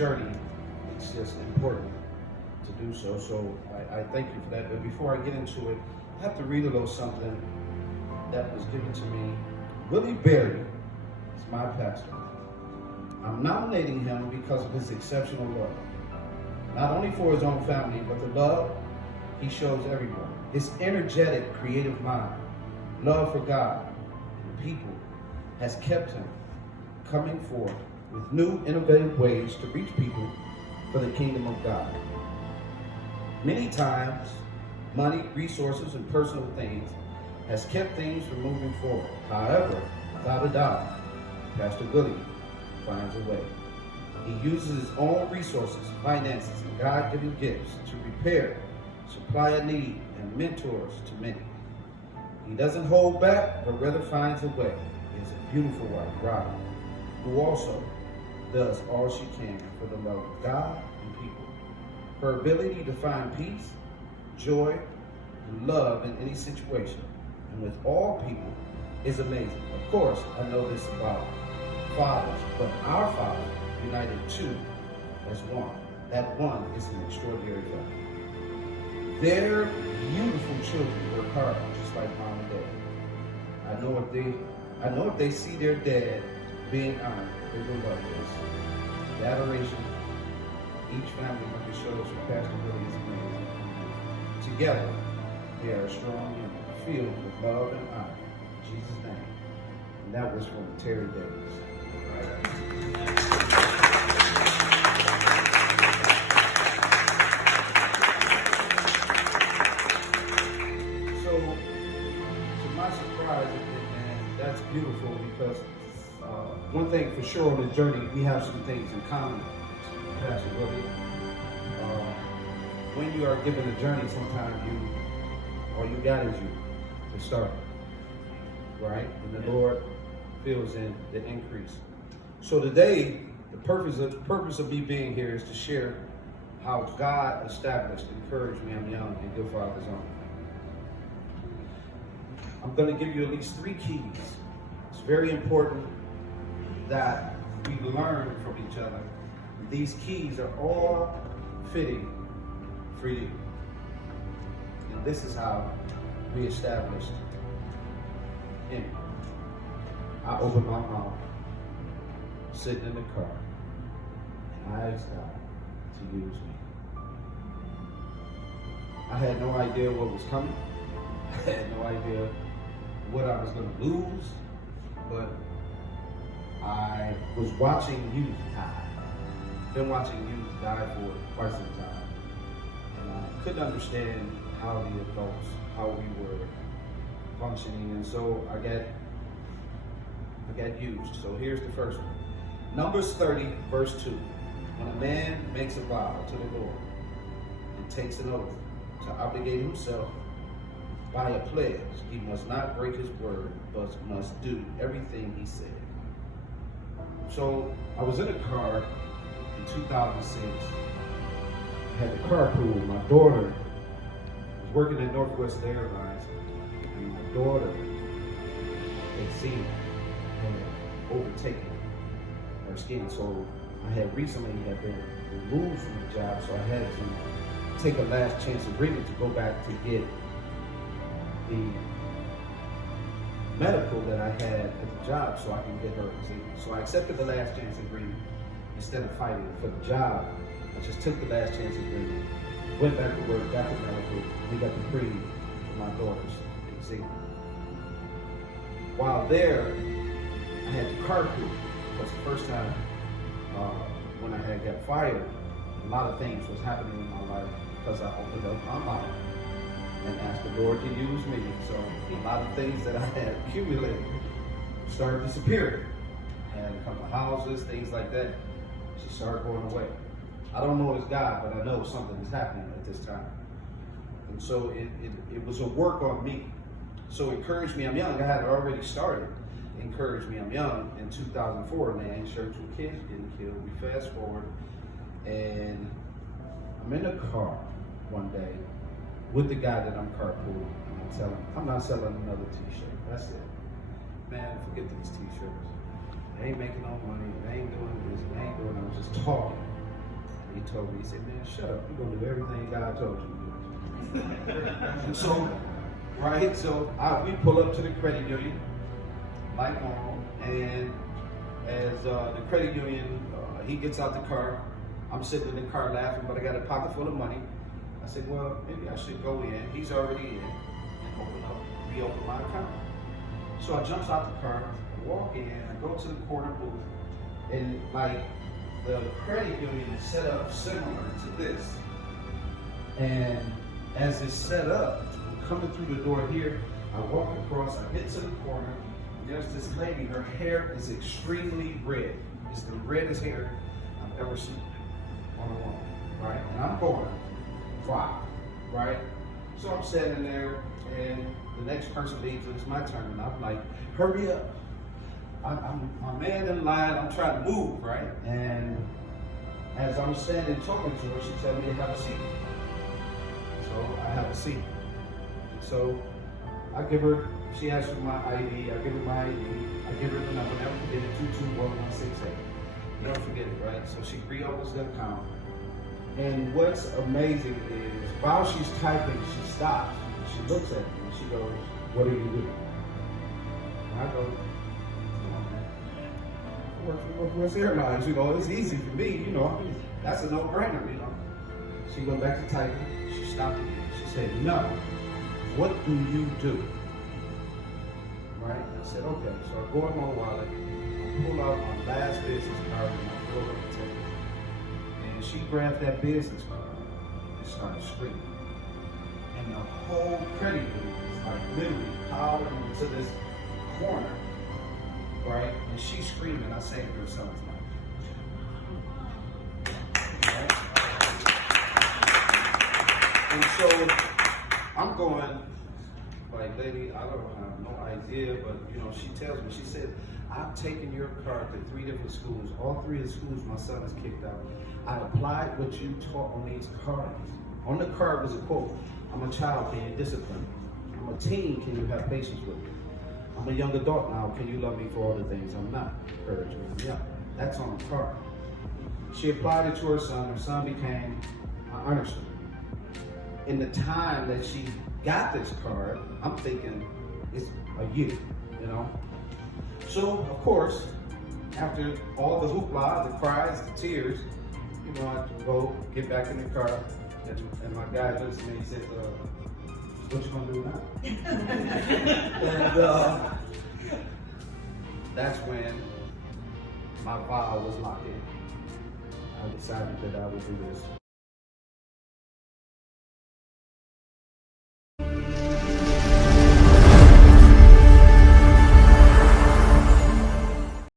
journey, it's just important to do so. So I thank you for that. But before I get into it, I have to read a little something that was given to me. Willie Berry is my pastor. I'm nominating him because of his exceptional love. Not only for his own family, but the love he shows everyone. His energetic, creative mind, love for God and people has kept him coming forth with new, innovative ways to reach people for the kingdom of God. Many times, money, resources, and personal things has kept things from moving forward. However, without a doubt, Pastor Willie finds a way. He uses his own resources, finances, and God-given gifts to repair, supply a need, and mentors to many. He doesn't hold back, but rather finds a way. He has a beautiful wife, Robin, who also does all she can for the love of God and people. Her ability to find peace, joy, and love in any situation, and with all people, is amazing. Of course, I know this about fathers, but our Father united two as one. That one is an extraordinary God. Their beautiful children work hard, just like mom and dad. I know if they see their dad being honored, they will love this. The adoration each family member shows for Pastor Willie is amazing. Together, they are a strong unit, filled with love and honor. In Jesus' name. And that was from Terry Davis. So, to my surprise, and that's beautiful because one thing for sure on this journey, we have some things in common, Pastor Willie. When you are given a journey, sometimes all you got is you to start, right? And the Lord fills in the increase. So today, the purpose of me being here is to share how God established, encouraged me, I'm young, and good father's own. I'm going to give you at least 3 keys. It's very important that we learn from each other. These keys are all fitting for you. And this is how we established Emiy. I opened my mouth, sitting in the car, and I asked God to use me. I had no idea what was coming. I had no idea what I was going to lose, but I was watching youth die. Been watching youth die for quite some time. And I couldn't understand how the adults, how we were functioning. And so I got used. So here's the first one. Numbers 30, verse 2. When a man makes a vow to the Lord and takes an oath to obligate himself by a pledge, he must not break his word, but must do everything he said. So I was in a car in 2006. I had the carpool. My daughter was working at Northwest Airlines, and my daughter had seen had overtaken her skin. So I had recently been removed from the job, so I had to take a last chance agreement to go back to get the medical that I had at the job so I can get her exam. So I accepted the last chance agreement instead of fighting for the job. I just took the last chance agreement, went back to work, got the medical, we got the pre for my daughter's exam. While there, I had to carpool. It was the first time when I had got fired. A lot of things was happening in my life because I opened up my mouth and asked the Lord to use me. So a lot of things that I had accumulated started disappearing. I had a couple of houses, things like that. She started going away. I don't know it's God, but I know something is happening at this time. And so it was a work on me. So Encourage Me, I'm Young, I had already started Encourage Me, I'm Young in 2004, man. Church with kids getting killed. We fast forward, and I'm in the car one day with the guy that I'm carpooling, and I tell him, I'm not selling another t-shirt. That's it. Man, forget these t-shirts. They ain't making no money. They ain't doing this. They ain't doing it. I was just talking. He told me, he said, man, shut up. You're going to do everything God told you to do. And so, right, so we pull up to the credit union, like normal, and as the credit union, he gets out the car. I'm sitting in the car laughing, but I got a pocket full of money. I said, well, maybe I should go in. He's already in, and reopen my account. So I jump out the car, I walk in, I go to the corner booth, and like the credit union is set up similar to this. And as it's set up, I'm coming through the door here, I walk across, I get to the corner, and there's this lady, her hair is extremely red. It's the reddest hair I've ever seen on a woman, right? And I'm going, wow, right? So I'm standing there, and the next person leaves, and it's my turn, and I'm like, hurry up. I'm a man in line, I'm trying to move, right? And as I'm standing talking to her, she tells me to have a seat. So I have a seat. So I give her, she asks for my ID, I give her my ID, I give her the number, never forget it, 221-168. Never forget it, right? So she reopens the account. And what's amazing is, while she's typing, she stops, she looks at me, and she goes, what do you do? And I go, I work for Northwest Airlines, you know, it's easy for me, you know, that's a no-brainer, you know. She went back to typing, she stopped again. She said, no, what do you do? Right? I said, okay. So I go in my wallet, I pull out my last business card, and I throw it on the table. And she grabbed that business card and started screaming. And the whole credit union is like literally piled into this corner. Right? And she's screaming, I saved her son's life. Right? And so I'm going, like, lady, I don't have no idea, but you know, she tells me, she said, I've taken your card to 3 different schools. All 3 of the schools my son is kicked out. I applied what you taught on these cards. On the card was a quote, I'm a child, can you discipline me? I'm a teen, can you have patience with me? I'm a young adult now, can you love me for all the things I'm not? Encouraging me. Yeah, that's on the card. She applied it to her son became an honor student. In the time that she got this card, I'm thinking it's a year, you know? So, of course, after all the hoopla, the cries, the tears, you know, I go get back in the car, and my guy looks at me and says, what you gonna do now? And that's when my vow was locked in. I decided that I would do this